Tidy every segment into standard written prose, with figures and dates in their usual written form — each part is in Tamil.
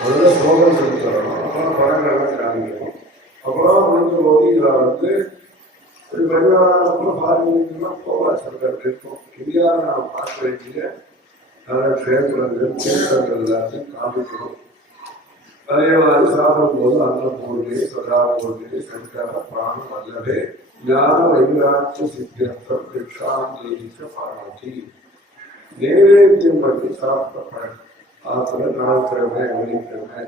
முதல்ல ஸ்லோகம் சொல்லி தரணும், அப்புறம் படங்கள்லாம் காமிக்கணும். அப்புறம் முடிஞ்ச போது இதில் ஒரு பரிவாரம் பார்வைன்னா கோபாசங்கள் இருக்கும். இந்தியாவில் நாம் பார்க்க வேண்டிய நல்ல க்ஷேத்திரங்கள் தீர்த்தங்கள் எல்லாத்தையும் காமிக்கணும். அதே மாதிரி சாப்பிடும்போது அன்னபூர்ணி சதாபூர்ணி சங்கர பிராணம் அல்லவே ஞான வைராட்சி சித்தியர்த்தம் பிக்ஷாந்தீச்ச பாராட்டி நைவேத்தியம் பண்ணி சாப்பிட்ட பழக்கம். ஆத்துல நாள்கிழமை வெள்ளிக்கிழமை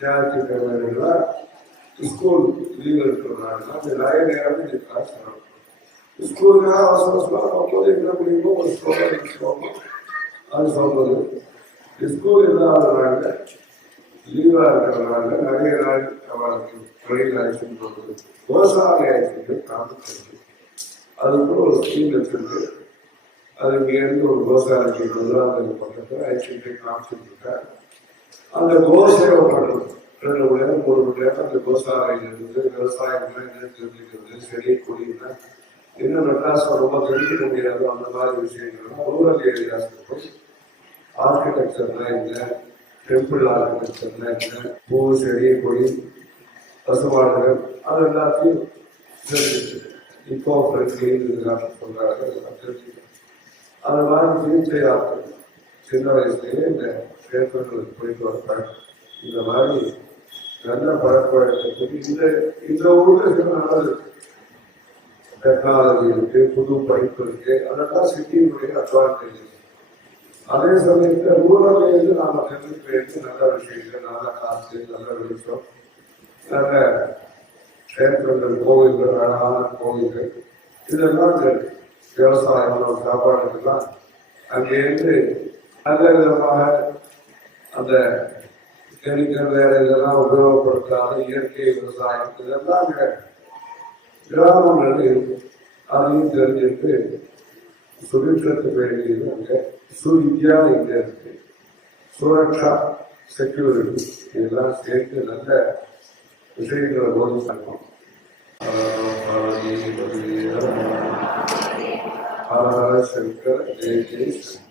ஞாயிற்றுக்கிழமைகள்லாம் ஸ்கூல் லீவ் இருக்கிறதுனால அந்த நிறைய நேரம் இது காசு நடக்கும். ஸ்கூலுக்காக அவசரம் போது என்ன முடியுமோ ஒரு ஸ்லோகம் அது சொல்றது. ஸ்கூல் இல்லாதனால லீவா இருக்கிறதுனால நிறைய நாள் அவருக்கு தொழில் ஆயிடுச்சுன்னு சொல்றது. கோசாலை ஆயிடுச்சு காமிக்கிறது. அதுக்கு ஒரு ஸ்கீம் வச்சிருக்கு. அது இங்கேருந்து ஒரு கோசாலைக்கு அந்த பக்கத்தில் ஆயிடுச்சு காமிச்சுட்டு இருக்காரு. அந்த கோசேவை பண்ணுறது 2 மணி நேரம் 3 மணி நேரம் அந்த கோசாலையிலிருந்து விவசாயம்னா என்ன தெரிஞ்சுக்கிறது, செடி கொடினா என்ன மெட்ராஸில் ரொம்ப தெரிஞ்சுக்க முடியாது. அந்த மாதிரி விஷயங்கள்லாம் ரூரல் ஏரியாஸ்க்கு போய் ஆர்கிடெக்சர்னா என்ன, டெம்பிள் ஆர்கிடெக்சர்னா என்ன, பூ செடி கொடி பசுமாடுகள் அது எல்லாத்தையும் தெரிஞ்சுட்டு இப்போ ஃப்ரெண்ட்லி இதெல்லாம் சொல்றாங்க. அதெல்லாம் தெரிஞ்சுக்கணும். அது மாதிரி சிகிச்சை ஆட்கள் சின்ன வயசுலேயே இந்த க்ஷேத்திரங்களுக்கு போயிட்டு வர இந்த மாதிரி நல்ல பழக்கவழக்கத்துக்கு இந்த ஊர்ல சில நல்லது டெக்னாலஜி இருக்கு, புது படிப்பு இருக்கு. அதெல்லாம் சிட்டியினுடைய அட்வான்டேஜ். அதே சமயத்தில் ரூரல் ஏரியா நாம தெரிஞ்சுக்கிறது நல்ல விஷயங்கள், நல்ல காசு, நல்ல வெளிச்சம், நல்ல க்ஷேத்திரங்கள், கோவில்கள், அழகான கோவில்கள் இதெல்லாம் விவசாயம் சாப்பாடுக்கெல்லாம் அங்கேருந்து நல்ல விதமாக அந்த கெமிக்கல் வேற இதெல்லாம் உபயோகப்படுத்தாத இயற்கை விவசாயம் இதெல்லாம் கிராமங்கள் இருக்கு. அதையும் தெரிஞ்சுட்டு சுரட்சத்துக்கு வேண்டியது அங்கே சுவித்யா இங்க இருக்கு, சுரக்ஷா செக்யூரிட்டி இதெல்லாம் சேர்த்து நல்ல விஷயங்களை போதிக்கணும். ஹர ஹர சங்கர ஜெய ஜெய சங்கர்.